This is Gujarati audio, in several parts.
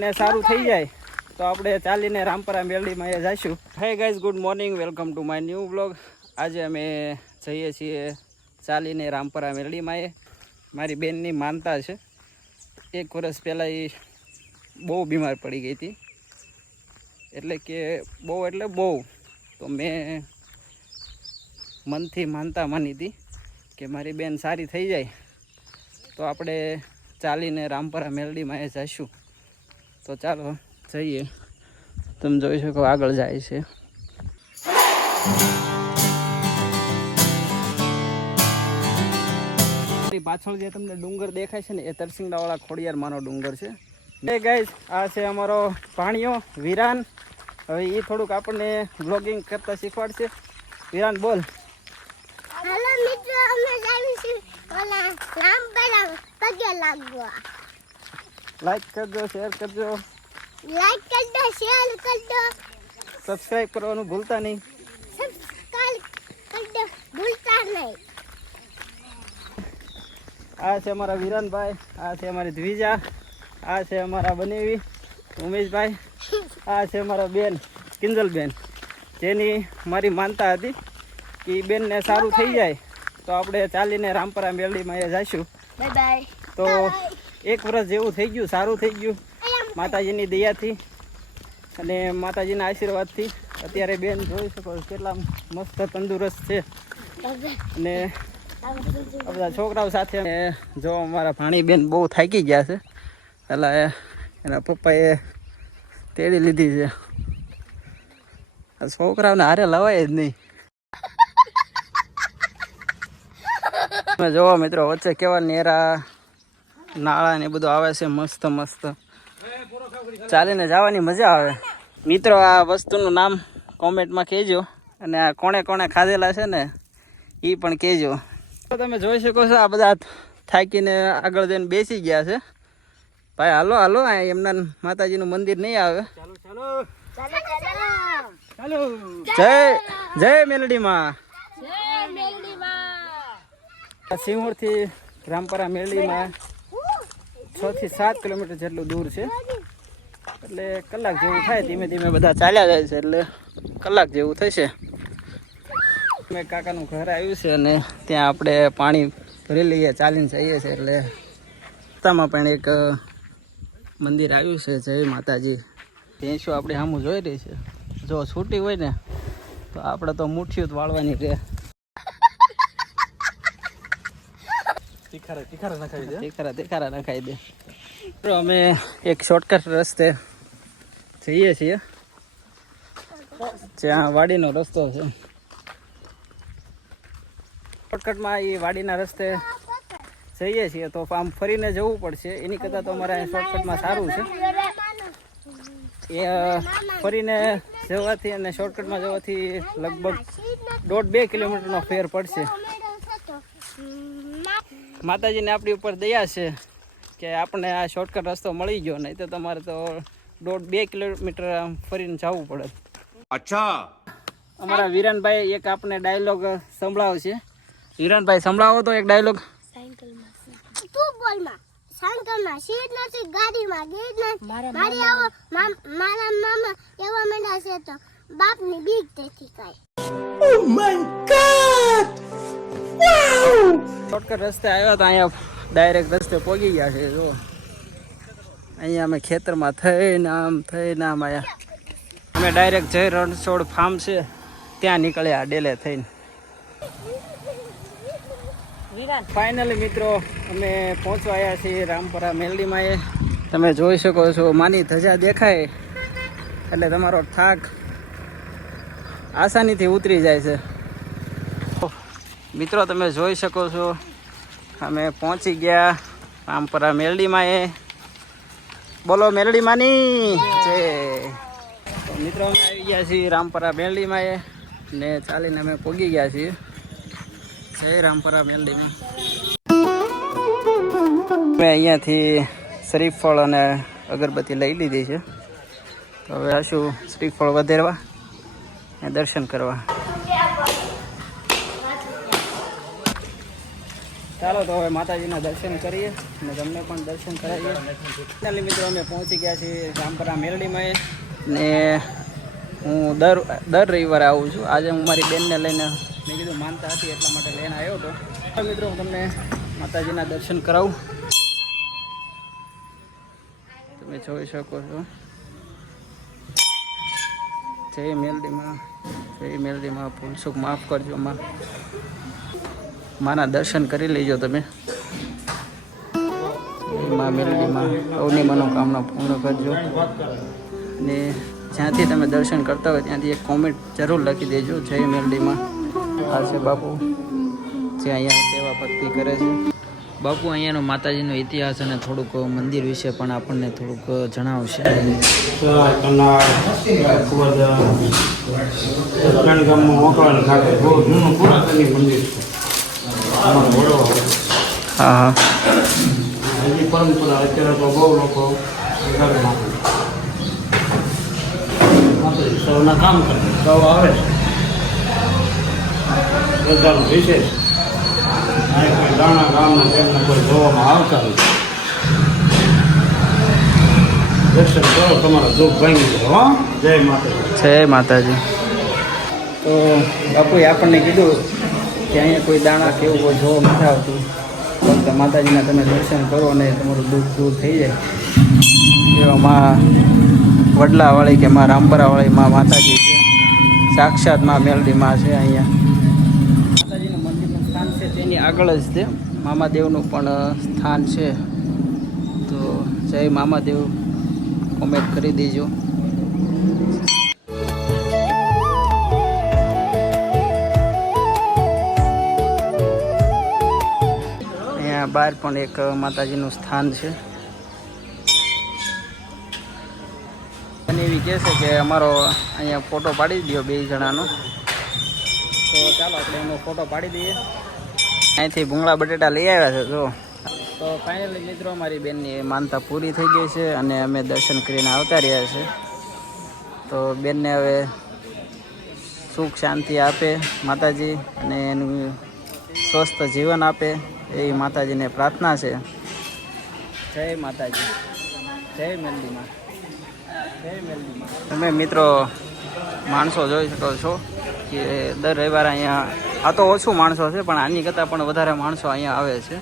ને સારું થઈ જાય, તો આપણે ચાલીને રામપરા મેરડીમાં એ જઈશું hey guys good morning welcome to my new blog આજે અમે જઈએ છીએ ચાલીને રામપરા મેરડીમાં એ. મારી બેનની માનતા છે. એક વર્ષ પહેલાં એ બહુ બીમાર પડી ગઈ હતી. એટલે કે બહુ, એટલે બહુ. તો મેં મનથી માનતા માની હતી કે મારી બેન સારી થઈ જાય. તો આપણે ચાલીને રામપરા મેલડીમાં એ જઈશું તો ચાલો જઈએ. તમે જોઈ શકો આગળ જાય છે. પાછળ જે તમને ડુંગર દેખાય છે ને એ તરસિંગડાવાળા ખોડિયાર માનો ડુંગર છે. એ ગાઈઝ આ છે અમારો પાણીઓ વિરાન. હવે એ થોડુંક આપણને બ્લોગિંગ કરતા શીખવાડશે. વિરાન બોલ. હેલો મિત્રો અમે જાવીશું ઓલા રામપરા પગે લાગવા. લાઈક કરજો શેર કરજો. લાઈક કરજો શેર કરજો. સબસ્ક્રાઈબ કરવાનું ભૂલતા નહીં. સબસ્ક્રાઇબ કરજો ભૂલતા નહીં. આ છે અમારા વિરાનભાઈ આ છે અમારી દ્વિજા આ છે અમારા બનેવી ઉમેશભાઈ આ છે અમારા બેન કિંજલબેન. જેની મારી માનતા હતી કે એ બેનને સારું થઈ જાય તો આપણે ચાલીને રામપરા મેળડીમાં એ જઈશું બાય બાય તો એક વર્ષ જેવું થઈ ગયું, સારું થઈ ગયું. માતાજીની દયાથી અને માતાજીના આશીર્વાદથી. અત્યારે બેન જોઈ શકો કેટલા મસ્ત તંદુરસ્ત છે. અને બધા છોકરાઓ સાથે જો અમારા ભાણી બેન બહુ થાકી ગયા છે. એટલે એના પપ્પાએ તેડી લીધી છે. છોકરાઓને હારે લવાય જ નહીં. તમે જોવો મિત્રો, વચ્ચે કેવા નેરા નાળા ને એ બધું આવે છે મસ્ત મસ્ત. ચાલીને જવાની મજા આવે. મિત્રો આ વસ્તુનું નામ કોમેન્ટમાં કહેજો. અને આ કોણે કોણે ખાધેલા છે ને એ પણ કહેજો. તો તમે જોઈ શકો છો આ બધા થાકીને આગળ જઈને બેસી ગયા છે. ભાઈ હાલો હાલો એમના માતાજીનું મંદિર નહીં આવે. ચાલો ચાલો. ચાલો. ચાલો ચાલો જય જય મેલડીમાં. સિંહોરથી રામપરા મેલડીમાં. છ થી સાત કિલોમીટર જેટલું દૂર છે. એટલે કલાક જેવું થાય, ધીમે ધીમે બધા ચાલ્યા જાય છે, એટલે કલાક જેવું થશે. મેં કાકાનું ઘર આવ્યું છે અને ત્યાં આપણે પાણી ભરી લઈએ, ચાલીને જઈએ છીએ, એટલે રસ્તામાં પણ એક મંદિર આવ્યું છે, જય માતાજી. ભેંસો આપણે સામું જોઈ રહી છે. જો છૂટી હોય ને, તો આપણે તો મુઠ્ઠીઓ જ વાળવાની રહે તીખારા તીખારા નખાઈ દે? તો અમે એક શોર્ટકટ રસ્તે જઈએ છીએ. જ્યાં વાડીનો રસ્તો છે. શોર્ટકટમાં એ વાડીના રસ્તે જઈએ છીએ તો આમ ફરીને જવું પડશે. એની કરતાં તો અમારે શોર્ટકટમાં સારું છે. એ ફરીને જવાથી અને શોર્ટકટમાં જવાથી લગભગ દોઢ બે કિલોમીટરનો ફેર પડશે. માતાજીને આપણી ઉપર દયા છે કે આપણને આ શોર્ટકટ રસ્તો મળી ગયો નહીં તો તમારે તો દોઢ બે કિલોમીટર ફરીને જવું પડે. અચ્છા. અમારા વિરાનભાઈ એક આપણે ડાયલોગ સંભળાવશે. વિરાનભાઈ સંભળાવો તો એક ડાયલોગ તું બોલમાં સાયકલમાં સીટ નથી ગાડીમાં ગેટ નથી. મારી આવો મારા મામા એવા મંડા છે તો બાપની બીક તેથી કાય ઓ માય ગોડ શોર્ટકટ રસ્તે આવ્યા હતા અહીંયા ડાયરેક્ટ રસ્તે પહોંચી ગયા છે જો અહીંયા અમે ખેતરમાં થઈને આમ થઈને આમ આયા અમે ડાયરેક્ટ જય રણછોડ ફાર્મ છે ત્યાં નીકળ્યા ડેલે થઈને. ફાઇનલી મિત્રો અમે પહોંચવા આવ્યા છીએ રામપરા મેલડીમાં એ. તમે જોઈ શકો છો માની ધજા દેખાય. એટલે તમારો થાક આસાનીથી ઉતરી જાય છે. મિત્રો, તમે જોઈ શકો છો, અમે પહોંચી ગયા રામપરા મેલડીમાં એ. બોલો, મેલડીમાંની. જય. મિત્રો, અમે આવી ગયા છીએ રામપરા મેલડીમાં એ ને ચાલીને અમે પોગી ગયા છીએ. જય રામપરા મેલડીમાં. મેં અહીંયાથી શ્રીફળ અને અગરબત્તી લઈ લીધી છે. તો હવે આશું શ્રીફળ વધેરવા અને દર્શન કરવા. ચાલો તો હવે માતાજીના દર્શન કરીએ અને તમને પણ દર્શન કરાવીએ. ફાઇનલી મિત્રો અમે પહોંચી ગયા છીએ રામપરા મેરડીમાં. ને હું દર દર રવિવારે આવું છું. આજે હું મારી બેનને લઈને મેં કીધું માનતા હતી એટલા માટે લઈને આવ્યો હતો. મિત્રો, હું તમને માતાજીના દર્શન કરાવું. તમે જોઈ શકો છો. જય મેલડીમાં જય મેલડીમાં ભૂલસુખ માફ કરજો માં માના દર્શન કરી લેજો તમે. માં મેલડીમાં સૌની મનોકામના પૂર્ણ કરજો. અને જ્યાંથી તમે દર્શન કરતા હોય ત્યાંથી એક કોમેન્ટ જરૂર લખી દેજો. જય મેલડીમાં. આ છે બાપુ. જે અહીંયા સેવા ભક્તિ કરે છે. બાપુ, અહીંયાનો માતાજીનો ઇતિહાસ અને થોડુંક મંદિર વિશે પણ આપણને થોડુંક જણાવશે. મોકળાની ખાતે બહુ જૂનું પુરાતનની મંદિર છે. હા હા હજી પરંપરા અત્યારે તો બહુ લોકો ઘરે નાખે માતાજી સૌના કામ કરે. સૌ આવે છે. બધાનું વિશેષ. કોઈ દાણા ગામના તેમને કોઈ જોવામાં આવતા નથી દર્શન કરો તમારા દુઃખ ભાંગી જાય હો. જય માતાજી. જય માતાજી. તો બાપુએ આપણને કીધું કે અહીંયા કોઈ દાણા કે એવું કોઈ જોવા નથી આવતું. ફક્ત માતાજીના તમે દર્શન કરો અને તમારું દુઃખ દૂર થઈ જાય. એવા માં વડલાવાળી કે માં રામપરાવાળી માં માતાજી છે. સાક્ષાતમાં મેલડી માં છે અહીંયા. માતાજીનું મંદિરનું સ્થાન છે, તેની આગળ જ તે મામાદેવનું પણ સ્થાન છે. તો જય મામાદેવ. કોમેન્ટ કરી દેજો. બહાર પણ એક માતાજીનું સ્થાન છે. અને એવી કહે છે કે અમારો અહીંયા ફોટો પાડી દો બે જણાનો. તો ચાલો આપણે એનો ફોટો પાડી દઈએ. અહીંથી ભૂંગળા બટેટા લઈ આવ્યા છે, જો. તો ફાઇનલી મિત્રો, મારી બેનની માનતા પૂરી થઈ ગઈ છે અને અમે દર્શન કરીને આવતા રહ્યા છે. તો બેનને હવે સુખ, શાંતિ આપે માતાજી અને એનું સ્વસ્થ જીવન આપે. એવી માતાજીને પ્રાર્થના છે. જય માતાજી. જય મેલડીમાં. જય મેલડીમાં. તમે મિત્રો માણસો જોઈ શકો છો કે દર રવિવારે અહીંયા આ તો ઓછું માણસો છે, પણ આની કરતાં પણ વધારે માણસો અહીંયા આવે છે.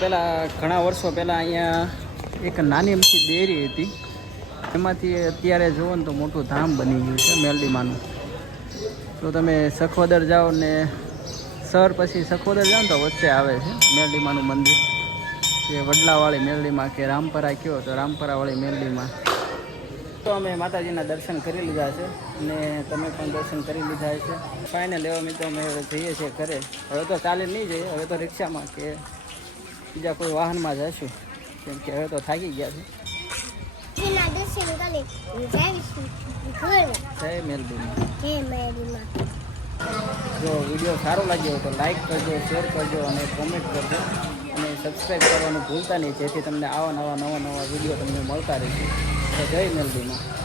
પહેલાં ઘણા વર્ષો પહેલાં અહીંયા એક નાની અમથી ડેરી હતી. એમાંથી અત્યારે જુઓ ને તો મોટું ધામ બની ગયું છે મેલડીમાંનું. તો તમે સખવદર જાઓ ને સર પછી સખોદર જાઓ તો વચ્ચે આવે છે મેરડીમાનું મંદિર. જે વડલાવાળી મેરડીમાં કે રામપરા કયો તો રામપરાવાળી મેરડીમાં. તો અમે માતાજીના દર્શન કરી લીધા છે અને તમે પણ દર્શન કરી લીધા છે. ફાઇનલ એવા મિત્રો અમે હવે જઈએ છીએ ઘરે. હવે તો ચાલી નહીં જઈએ હવે તો રિક્ષામાં કે બીજા કોઈ વાહનમાં જઈશું. કેમ કે હવે તો થાકી ગયા છે. જય મેરડીમાં. જો વીડિયો સારો લાગ્યો તો લાઈક કરજો શેર કરજો અને કોમેન્ટ કરજો. અને સબસ્ક્રાઈબ કરવાનું ભૂલતા નહીં, જેથી તમને આવા નવા નવા નવા વીડિયો તમને મળતા રહેશે. તો જય મેલડીમાં.